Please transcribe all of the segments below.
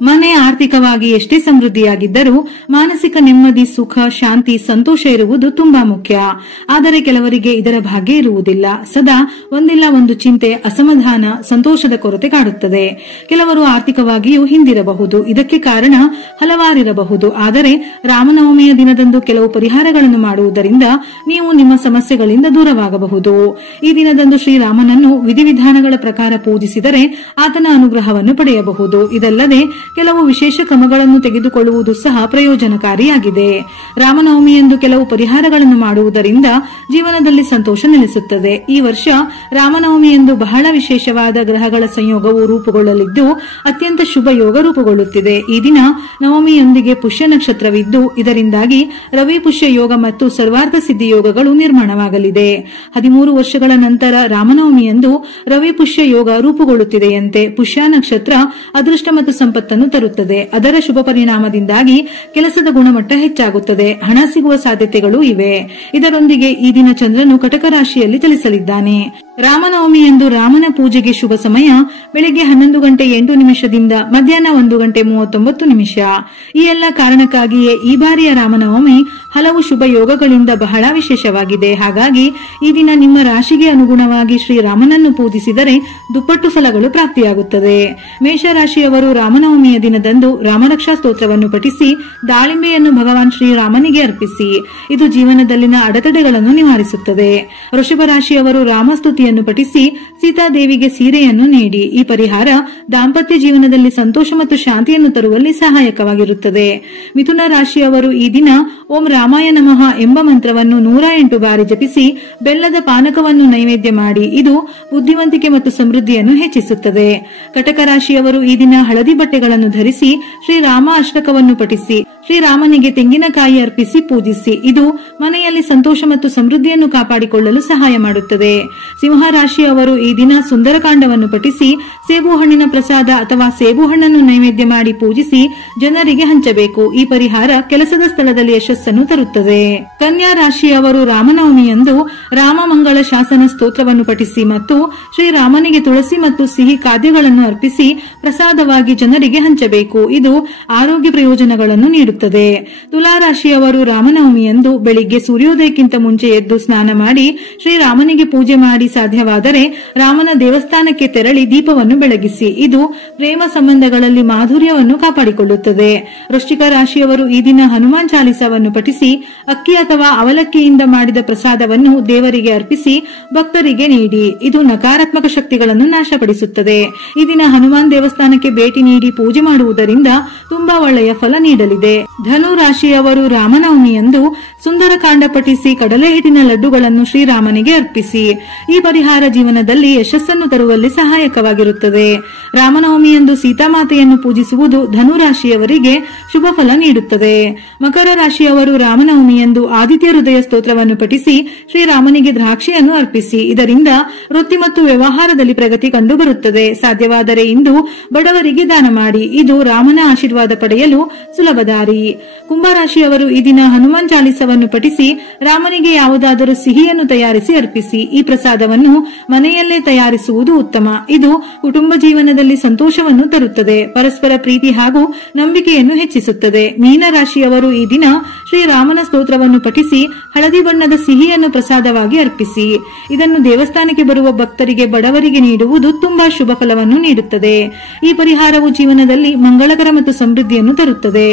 ಮನೆ ಆರ್ಥಿಕವಾಗಿ ಎಷ್ಟೇ ಸಮೃದ್ಧಿಯಾಗಿದ್ದರೂ ಮಾನಸಿಕ ನೆಮ್ಮದಿ, ಸುಖ, ಶಾಂತಿ, ಸಂತೋಷ ಇರುವುದು ತುಂಬಾ ಮುಖ್ಯ. ಆದರೆ ಕೆಲವರಿಗೆ ಇದರ ಭಾಗ್ಯ ಇರುವುದಿಲ್ಲ. ಸದಾ ಒಂದಿಲ್ಲ ಒಂದು ಚಿಂತೆ, ಅಸಮಾಧಾನ, ಸಂತೋಷದ ಕೊರತೆ ಕಾಡುತ್ತದೆ. ಕೆಲವರು ಆರ್ಥಿಕವಾಗಿಯೂ ಹಿಂದಿರಬಹುದು. ಇದಕ್ಕೆ ಕಾರಣ ಹಲವಾರಿರಬಹುದು. ಆದರೆ ರಾಮನವಮಿಯ ದಿನದಂದು ಕೆಲವು ಪರಿಹಾರಗಳನ್ನು ಮಾಡುವುದರಿಂದ ನೀವು ನಿಮ್ಮ ಸಮಸ್ಯೆಗಳಿಂದ ದೂರವಾಗಬಹುದು. ಈ ದಿನದಂದು ಶ್ರೀರಾಮನನ್ನು ವಿಧಿವಿಧಾನಗಳ ಪ್ರಕಾರ ಪೂಜಿಸಿದರೆ ಆತನ ಅನುಗ್ರಹವನ್ನು ಪಡೆಯಬಹುದು. ಇದಲ್ಲದೆ ಕೆಲವು ವಿಶೇಷ ಕ್ರಮಗಳನ್ನು ತೆಗೆದುಕೊಳ್ಳುವುದು ಸಹ ಪ್ರಯೋಜನಕಾರಿಯಾಗಿದೆ. ರಾಮನವಮಿಯಂದು ಕೆಲವು ಪರಿಹಾರಗಳನ್ನು ಮಾಡುವುದರಿಂದ ಜೀವನದಲ್ಲಿ ಸಂತೋಷ ನೆಲೆಸುತ್ತದೆ. ಈ ವರ್ಷ ರಾಮನವಮಿಯಂದು ಬಹಳ ವಿಶೇಷವಾದ ಗ್ರಹಗಳ ಸಂಯೋಗವು ರೂಪುಗೊಳ್ಳಲಿದ್ದು ಅತ್ಯಂತ ಶುಭ ಯೋಗ ರೂಪುಗೊಳ್ಳುತ್ತಿದೆ. ಈ ದಿನ ನವಮಿಯೊಂದಿಗೆ ಪುಷ್ಯ ನಕ್ಷತ್ರವಿದ್ದು ಇದರಿಂದಾಗಿ ರವಿ ಪುಷ್ಯ ಯೋಗ ಮತ್ತು ಸರ್ವಾರ್ಥ ಸಿದ್ಧಿ ಯೋಗಗಳು ನಿರ್ಮಾಣವಾಗಲಿದೆ. 13 ವರ್ಷಗಳ ನಂತರ ರಾಮನವಮಿಯಂದು ರವಿ ಪುಷ್ಯ ಯೋಗ ರೂಪುಗೊಳ್ಳುತ್ತಿದೆಯಂತೆ. ಪುಷ್ಯ ನಕ್ಷತ್ರ ಅದೃಷ್ಟ ಮತ್ತು ಸಂಪತ್ತನ್ನು ತರುತ್ತದೆ. ಅದರ ಶುಭ ಪರಿಣಾಮದಿಂದಾಗಿ ಕೆಲಸದ ಗುಣಮಟ್ಟ ಹೆಚ್ಚಾಗುತ್ತದೆ. ಹಣ ಸಿಗುವ ಸಾಧ್ಯತೆಗಳು ಇವೆ. ಇದರೊಂದಿಗೆ ಈ ದಿನ ಚಂದ್ರನು ಕಟಕ ರಾಶಿಯಲ್ಲಿ ಚಲಿಸಲಿದ್ದಾನೆ. ರಾಮನವಮಿಯಂದು ರಾಮನ ಪೂಜೆಗೆ ಶುಭ ಸಮಯ ಬೆಳಗ್ಗೆ 11:08 ಮಧ್ಯಾಹ್ನ 1:39. ಈ ಎಲ್ಲ ಕಾರಣಕ್ಕಾಗಿಯೇ ಈ ಬಾರಿಯ ರಾಮನವಮಿ ಹಲವು ಶುಭ ಯೋಗಗಳಿಂದ ಬಹಳ ವಿಶೇಷವಾಗಿದೆ. ಹಾಗಾಗಿ ಈ ದಿನ ನಿಮ್ಮ ರಾಶಿಗೆ ಅನುಗುಣವಾಗಿ ಶ್ರೀರಾಮನನ್ನು ಪೂಜಿಸಿದರೆ ದುಪ್ಪಟ್ಟು ಫಲಗಳು ಪ್ರಾಪ್ತಿಯಾಗುತ್ತದೆ. ಮೇಷರಾಶಿಯವರು ರಾಮನವಮಿಯ ದಿನದಂದು ರಾಮರಕ್ಷಾ ಸ್ತೋತ್ರವನ್ನು ಪಠಿಸಿ ದಾಳಿಂಬೆಯನ್ನು ಭಗವಾನ್ ಶ್ರೀರಾಮನಿಗೆ ಅರ್ಪಿಸಿ. ಇದು ಜೀವನದಲ್ಲಿನ ಅಡೆತಡೆಗಳನ್ನು ನಿವಾರಿಸುತ್ತದೆ. ವೃಷಭ ರಾಶಿಯವರು ರಾಮಸ್ತುತಿಯನ್ನು ಪಠಿಸಿ ಸೀತಾದೇವಿಗೆ ಸೀರೆಯನ್ನು ನೀಡಿ. ಈ ಪರಿಹಾರ ದಾಂಪತ್ಯ ಜೀವನದಲ್ಲಿ ಸಂತೋಷ ಮತ್ತು ಶಾಂತಿಯನ್ನು ತರುವಲ್ಲಿ ಸಹಾಯಕವಾಗಿರುತ್ತದೆ. ಮಿಥುನ ರಾಶಿಯವರು ಈ ದಿನ ಓಂ ರಾಮಾಯ ನಮಃ ಎಂಬ ಮಂತ್ರವನ್ನು 108 ಬಾರಿ ಜಪಿಸಿ ಬೆಲ್ಲದ ಪಾನಕವನ್ನು ನೈವೇದ್ಯ ಮಾಡಿ. ಇದು ಬುದ್ಧಿವಂತಿಕೆ ಮತ್ತು ಸಮೃದ್ಧಿಯನ್ನು ಹೆಚ್ಚಿಸುತ್ತದೆ. ಕಟಕ ರಾಶಿಯವರು ಈ ದಿನ ಹಳದಿ ಬಟ್ಟೆಗಳನ್ನು ಧರಿಸಿ ಶ್ರೀರಾಮ ಅಷ್ಟಕವನ್ನು ಪಠಿಸಿ ಶ್ರೀರಾಮನಿಗೆ ತೆಂಗಿನಕಾಯಿ ಅರ್ಪಿಸಿ ಪೂಜಿಸಿ. ಇದು ಮನೆಯಲ್ಲಿ ಸಂತೋಷ ಮತ್ತು ಸಮೃದ್ಧಿಯನ್ನು ಕಾಪಾಡಿಕೊಳ್ಳಲು ಸಹಾಯ ಮಾಡುತ್ತದೆ. ಸಿಂಹ ರಾಶಿಯವರು ಈ ದಿನ ಸುಂದರಕಾಂಡವನ್ನು ಪಠಿಸಿ ಸೇಬು ಹಣ್ಣಿನ ಪ್ರಸಾದ ಅಥವಾ ಸೇಬು ಹಣ್ಣನ್ನು ನೈವೇದ್ಯ ಮಾಡಿ ಪೂಜಿಸಿ ಜನರಿಗೆ ಹಂಚಬೇಕು. ಈ ಪರಿಹಾರ ಕೆಲಸದ ಸ್ಥಳದಲ್ಲಿ ಯಶಸ್ಸನ್ನು ತರುತ್ತದೆ. ಕನ್ಯಾ ರಾಶಿಯವರು ರಾಮನವಮಿಯಂದು ರಾಮ ಮಂಗಳ ಶಾಸನ ಸ್ತೋತ್ರವನ್ನು ಪಠಿಸಿ ಮತ್ತು ಶ್ರೀರಾಮನಿಗೆ ತುಳಸಿ ಮತ್ತು ಸಿಹಿ ಖಾದ್ಯಗಳನ್ನು ಅರ್ಪಿಸಿ ಪ್ರಸಾದವಾಗಿ ಜನರಿಗೆ ಹಂಚಬೇಕು. ಇದು ಆರೋಗ್ಯ ಪ್ರಯೋಜನಗಳನ್ನು ನೀಡುತ್ತದೆ. ತುಲಾ ರಾಶಿಯವರು ರಾಮನವಮಿಯಂದು ಬೆಳಿಗ್ಗೆ ಸೂರ್ಯೋದಯಕ್ಕಿಂತ ಮುಂಚೆ ಎದ್ದು ಸ್ನಾನ ಮಾಡಿ ಶ್ರೀರಾಮನಿಗೆ ಪೂಜೆ ಮಾಡಿ ಸಾಧ್ಯವಾದರೆ ರಾಮನ ದೇವಸ್ಥಾನಕ್ಕೆ ತೆರಳಿ ದೀಪವನ್ನು ಬೆಳಗಿಸಿ. ಇದು ಪ್ರೇಮ ಸಂಬಂಧಗಳಲ್ಲಿ ಮಾಧುರ್ಯವನ್ನು ಕಾಪಾಡಿಕೊಳ್ಳುತ್ತದೆ. ವೃಶ್ಚಿಕ ರಾಶಿಯವರು ಈ ದಿನ ಹನುಮಾನ್ ಚಾಲಿಸವನ್ನು ಪಠಿಸಿ ಅಕ್ಕಿ ಅಥವಾ ಅವಲಕ್ಕಿಯಿಂದ ಮಾಡಿದ ಪ್ರಸಾದವನ್ನು ದೇವರಿಗೆ ಅರ್ಪಿಸಿ ಭಕ್ತರಿಗೆ ನೀಡಿ. ಇದು ನಕಾರಾತ್ಮಕ ಶಕ್ತಿಗಳನ್ನು ನಾಶಪಡಿಸುತ್ತದೆ. ಈ ದಿನ ಹನುಮಾನ್ ದೇವಸ್ಥಾನಕ್ಕೆ ಭೇಟಿ ನೀಡಿ ಪೂಜೆ ಮಾಡುವುದರಿಂದ ತುಂಬಾ ಒಳ್ಳೆಯ ಫಲ ನೀಡಲಿದೆ. ಧನು ರಾಶಿಯವರು ರಾಮನವಮಿಯಂದು ಸುಂದರಕಾಂಡ ಪಠಿಸಿ ಕಡಲೆ ಹಿಟ್ಟಿನ ಲಡ್ಡುಗಳನ್ನು ಶ್ರೀರಾಮನಿಗೆ ಅರ್ಪಿಸಿ. ಈ ಪರಿಹಾರ ಜೀವನದಲ್ಲಿ ಯಶಸ್ಸನ್ನು ತರುವಲ್ಲಿ ಸಹಾಯಕವಾಗಿರುತ್ತದೆ. ರಾಮನವಮಿಯಂದು ಸೀತಾಮಾತೆಯನ್ನು ಪೂಜಿಸುವುದು ಧನು ರಾಶಿಯವರಿಗೆ ಶುಭ ಫಲ ನೀಡುತ್ತದೆ. ಮಕರ ರಾಶಿಯವರು ರಾಮನವಮಿಯಂದು ಆದಿತ್ಯ ಹೃದಯ ಸ್ತೋತ್ರವನ್ನು ಪಠಿಸಿ ಶ್ರೀರಾಮನಿಗೆ ದ್ರಾಕ್ಷಿಯನ್ನು ಅರ್ಪಿಸಿ. ಇದರಿಂದ ವೃತ್ತಿ ಮತ್ತು ವ್ಯವಹಾರದಲ್ಲಿ ಪ್ರಗತಿ ಕಂಡುಬರುತ್ತದೆ. ಸಾಧ್ಯವಾದರೆ ಇಂದು ಬಡವರಿಗೆ ದಾನ ಮಾಡಿ. ಇದು ರಾಮನ ಆಶೀರ್ವಾದ ಪಡೆಯಲು ಸುಲಭ ದಾರಿ. ಕುಂಭರಾಶಿಯವರು ಈ ದಿನ ಹನುಮಾನ್ ಚಾಲಿಸವನ್ನು ಪಠಿಸಿ ರಾಮನಿಗೆ ಯಾವುದಾದರೂ ಸಿಹಿಯನ್ನು ತಯಾರಿಸಿ ಅರ್ಪಿಸಿ. ಈ ಪ್ರಸಾದವನ್ನು ಮನೆಯಲ್ಲೇ ತಯಾರಿಸುವುದು ಉತ್ತಮ. ಇದು ಕುಟುಂಬ ಜೀವನದಲ್ಲಿ ಸಂತೋಷವನ್ನು ತರುತ್ತದೆ. ಪರಸ್ಪರ ಪ್ರೀತಿ ಹಾಗೂ ನಂಬಿಕೆಯನ್ನು ಹೆಚ್ಚಿಸುತ್ತದೆ. ಮೀನ ರಾಶಿಯವರು ಈ ದಿನ ಶ್ರೀರಾಮನ ಸ್ತೋತ್ರವನ್ನು ಪಠಿಸಿ ಹಳದಿ ಬಣ್ಣದ ಸಿಹಿಯನ್ನು ಪ್ರಸಾದವಾಗಿ ಅರ್ಪಿಸಿ. ಇದನ್ನು ದೇವಸ್ಥಾನಕ್ಕೆ ಬರುವ ಭಕ್ತರಿಗೆ ಬಡವರಿಗೆ ನೀಡುವುದು ತುಂಬಾ ಶುಭ ಫಲವನ್ನು ನೀಡುತ್ತದೆ. ಈ ಪರಿಹಾರವು ಜೀವನದಲ್ಲಿ ಮಂಗಳಕರ ಮತ್ತು ಸಮೃದ್ಧಿಯನ್ನು ತರುತ್ತದೆ.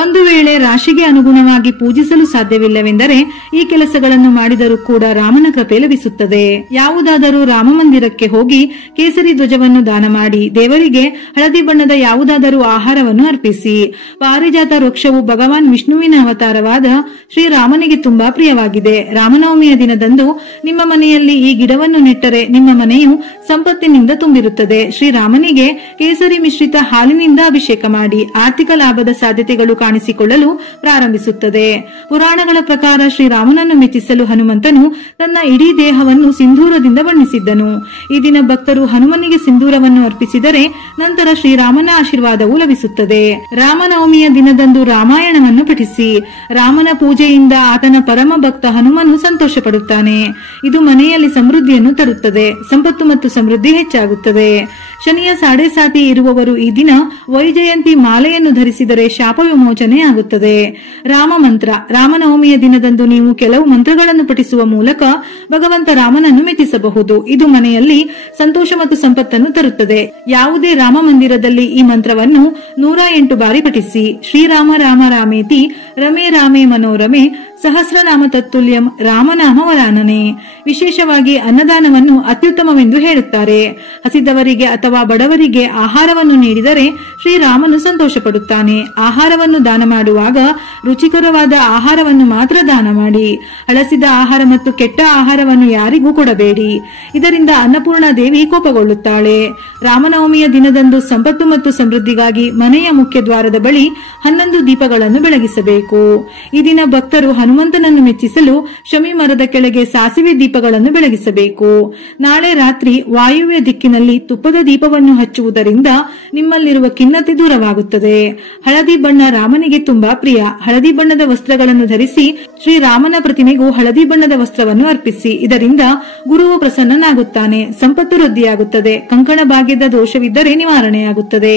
ಒಂದು ವೇಳೆ ರಾಶಿಗೆ ಅನುಗುಣವಾಗಿ ಪೂಜಿಸಲು ಸಾಧ್ಯವಿಲ್ಲವೆಂದರೆ ಈ ಕೆಲಸಗಳನ್ನು ಮಾಡಿದರೂ ಕೂಡ ರಾಮನ ಕೃಪೆ ಲಭಿಸುತ್ತದೆ. ಯಾವುದಾದರೂ ರಾಮ ಮಂದಿರಕ್ಕೆ ಹೋಗಿ ಕೇಸರಿ ಧ್ವಜವನ್ನು ದಾನ ಮಾಡಿ ದೇವರಿಗೆ ಹಳದಿ ಬಣ್ಣದ ಯಾವುದಾದರೂ ಆಹಾರವನ್ನು ಅರ್ಪಿಸಿ. ಪಾರಿಜಾತ ವೃಕ್ಷವು ಭಗವಾನ್ ವಿಷ್ಣುವಿನ ಅವತಾರವಾದ ಶ್ರೀರಾಮನಿಗೆ ತುಂಬಾ ಪ್ರಿಯವಾಗಿದೆ. ರಾಮನವಮಿಯ ದಿನದಂದು ನಿಮ್ಮ ಮನೆಯಲ್ಲಿ ಈ ಗಿಡವನ್ನು ನೆಟ್ಟರೆ ನಿಮ್ಮ ಮನೆಯು ಸಂಪತ್ತಿನಿಂದ ತುಂಬಿರುತ್ತದೆ. ಶ್ರೀರಾಮನಿಗೆ ಕೇಸರಿ ಮಿಶ್ರಿತ ಹಾಲಿನಿಂದ ಅಭಿಷೇಕ ಮಾಡಿ. ಆರ್ಥಿಕ ಲಾಭದ ಸಾಧ್ಯತೆಗಳು ಕಾಣಿಸಿಕೊಳ್ಳಲು ಪ್ರಾರಂಭಿಸುತ್ತದೆ. ಪುರಾಣಗಳ ಪ್ರಕಾರ ಶ್ರೀರಾಮನನ್ನು ಮೆಚ್ಚಿಸಲು ಹನುಮಂತನು ತನ್ನ ಇಡೀ ದೇಹವನ್ನು ಸಿಂಧೂರದಿಂದ ಬಣ್ಣಿಸಿದ್ದನು. ಈ ದಿನ ಭಕ್ತರು ಹನುಮನಿಗೆ ಸಿಂಧೂರವನ್ನು ಅರ್ಪಿಸಿದರೆ ನಂತರ ಶ್ರೀರಾಮನ ಆಶೀರ್ವಾದವು ಲಭಿಸುತ್ತದೆ. ರಾಮನವಮಿಯ ದಿನದಂದು ರಾಮಾಯಣವನ್ನು ಪಠಿಸಿ. ರಾಮನ ಪೂಜೆಯಿಂದ ಆತನ ಪರಮ ಭಕ್ತ ಹನುಮನು ಸಂತೋಷ ಪಡುತ್ತಾನೆ. ಇದು ಮನೆಯಲ್ಲಿ ಸಮೃದ್ಧಿಯನ್ನು ತರುತ್ತದೆ. ಸಂಪತ್ತು ಮತ್ತು ಸಮೃದ್ಧಿ ಹೆಚ್ಚಾಗುತ್ತದೆ. ಶನಿಯ ಸಾಡೆ ಸಾತಿ ಇರುವವರು ಈ ದಿನ ವೈಜಯಂತಿ ಮಾಲೆಯನ್ನು ಧರಿಸಿದರೆ ಶಾಪ ವಿಮೋಚನೆ ಆಗುತ್ತದೆ. ರಾಮ ಮಂತ್ರ. ರಾಮನವಮಿಯ ದಿನದಂದು ನೀವು ಕೆಲವು ಮಂತ್ರಗಳನ್ನು ಪಠಿಸುವ ಮೂಲಕ ಭಗವಂತ ರಾಮನನ್ನು ಮೆಚ್ಚಿಸಬಹುದು. ಇದು ಮನೆಯಲ್ಲಿ ಸಂತೋಷ ಮತ್ತು ಸಂಪತ್ತನ್ನು ತರುತ್ತದೆ. ಯಾವುದೇ ರಾಮ ಮಂದಿರದಲ್ಲಿ ಈ ಮಂತ್ರವನ್ನು 108 ಬಾರಿ ಪಠಿಸಿ. ಶ್ರೀರಾಮ ರಾಮ ರಾಮೇತಿ ರಮೇ ರಾಮೇ ಮನೋರಮೆ ಸಹಸ್ರನಾಮ ತತ್ತುಲ್ಯಂ ರಾಮನಾಮ ವರಾನನೆ. ವಿಶೇಷವಾಗಿ ಅನ್ನದಾನವನ್ನು ಅತ್ಯುತ್ತಮವೆಂದು ಹೇಳುತ್ತಾರೆ. ಹಸಿದವರಿಗೆ ಅಥವಾ ಬಡವರಿಗೆ ಆಹಾರವನ್ನು ನೀಡಿದರೆ ಶ್ರೀರಾಮನು ಸಂತೋಷ ಪಡುತ್ತಾನೆ. ಆಹಾರವನ್ನು ದಾನ ಮಾಡುವಾಗ ರುಚಿಕರವಾದ ಆಹಾರವನ್ನು ಮಾತ್ರ ದಾನ ಮಾಡಿ. ಹಳಸಿದ ಆಹಾರ ಮತ್ತು ಕೆಟ್ಟ ಆಹಾರವನ್ನು ಯಾರಿಗೂ ಕೊಡಬೇಡಿ. ಇದರಿಂದ ಅನ್ನಪೂರ್ಣ ದೇವಿ ಕೋಪಗೊಳ್ಳುತ್ತಾಳೆ. ರಾಮನವಮಿಯ ದಿನದಂದು ಸಂಪತ್ತು ಮತ್ತು ಸಮೃದ್ಧಿಗಾಗಿ ಮನೆಯ ಮುಖ್ಯ ದ್ವಾರದ ಬಳಿ 11 ದೀಪಗಳನ್ನು ಬೆಳಗಿಸಬೇಕು. ಈ ದಿನ ಭಕ್ತರು ಹನುಮಂತನನ್ನು ಮೆಚ್ಚಿಸಲು ಶಮಿ ಮರದ ಕೆಳಗೆ ಸಾಸಿವೆ ದೀಪಗಳನ್ನು ಬೆಳಗಿಸಬೇಕು. ನಾಳೆ ರಾತ್ರಿ ವಾಯುವ್ಯ ದಿಕ್ಕಿನಲ್ಲಿ ತುಪ್ಪದ ದೀಪವನ್ನು ಹಚ್ಚುವುದರಿಂದ ನಿಮ್ಮಲ್ಲಿರುವ ಖಿನ್ನತೆ ದೂರವಾಗುತ್ತದೆ. ಹಳದಿ ಬಣ್ಣ ರಾಮನಿಗೆ ತುಂಬಾ ಪ್ರಿಯ. ಹಳದಿ ಬಣ್ಣದ ವಸ್ತ್ರಗಳನ್ನು ಧರಿಸಿ ಶ್ರೀರಾಮನ ಪ್ರತಿಮೆಗೂ ಹಳದಿ ಬಣ್ಣದ ವಸ್ತ್ರವನ್ನು ಅರ್ಪಿಸಿ. ಇದರಿಂದ ಗುರುವು ಪ್ರಸನ್ನನಾಗುತ್ತಾನೆ, ಸಂಪತ್ತು ವೃದ್ಧಿಯಾಗುತ್ತದೆ, ಕಂಕಣ ಭಾಗ್ಯದ ದೋಷವಿದ್ದರೆ ನಿವಾರಣೆಯಾಗುತ್ತದೆ.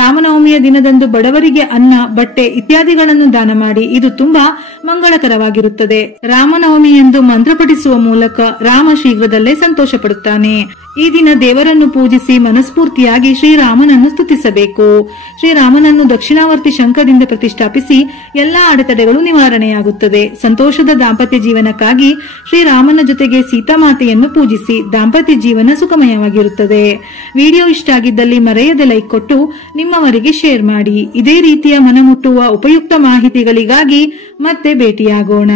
ರಾಮನವಮಿಯ ದಿನದಂದು ಬಡವರಿಗೆ ಅನ್ನ, ಬಟ್ಟೆ ಇತ್ಯಾದಿಗಳನ್ನು ದಾನ ಮಾಡಿ. ಇದು ತುಂಬಾ ಮಂಗಳಕರವಾಗಿರುತ್ತದೆ. ರಾಮನವಮಿಯಂದು ಮಂತ್ರ ಪಠಿಸುವ ಮೂಲಕ ರಾಮ ಶೀಘ್ರದಲ್ಲೇ ಸಂತೋಷ ಪಡುತ್ತಾನೆ. ಈ ದಿನ ದೇವರನ್ನು ಪೂಜಿಸಿ ಮನಸ್ಫೂರ್ತಿಯಾಗಿ ಶ್ರೀರಾಮನನ್ನು ಸ್ತುತಿಸಬೇಕು. ಶ್ರೀರಾಮನನ್ನು ದಕ್ಷಿಣಾವರ್ತಿ ಶಂಖದಿಂದ ಪ್ರತಿಷ್ಠಾಪಿಸಿ ಎಲ್ಲಾ ಅಡೆತಡೆಗಳು ನಿವಾರಣೆಯಾಗುತ್ತದೆ. ಸಂತೋಷದ ದಾಂಪತ್ಯ ಜೀವನಕ್ಕಾಗಿ ಶ್ರೀರಾಮನ ಜೊತೆಗೆ ಸೀತಾಮಾತೆಯನ್ನು ಪೂಜಿಸಿ. ದಾಂಪತ್ಯ ಜೀವನ ಸುಖಮಯವಾಗಿರುತ್ತದೆ. ವಿಡಿಯೋ ಇಷ್ಟ ಆಗಿದ್ದಲ್ಲಿ ಮರೆಯದೆ ಲೈಕ್ ಕೊಟ್ಟು ನಿಮ್ಮವರಿಗೆ ಶೇರ್ ಮಾಡಿ. ಇದೇ ರೀತಿಯ ಮನಮುಟ್ಟುವ ಉಪಯುಕ್ತ ಮಾಹಿತಿಗಳಿಗಾಗಿ ಮತ್ತೆ ಭೇಟಿಯಾಗೋಣ.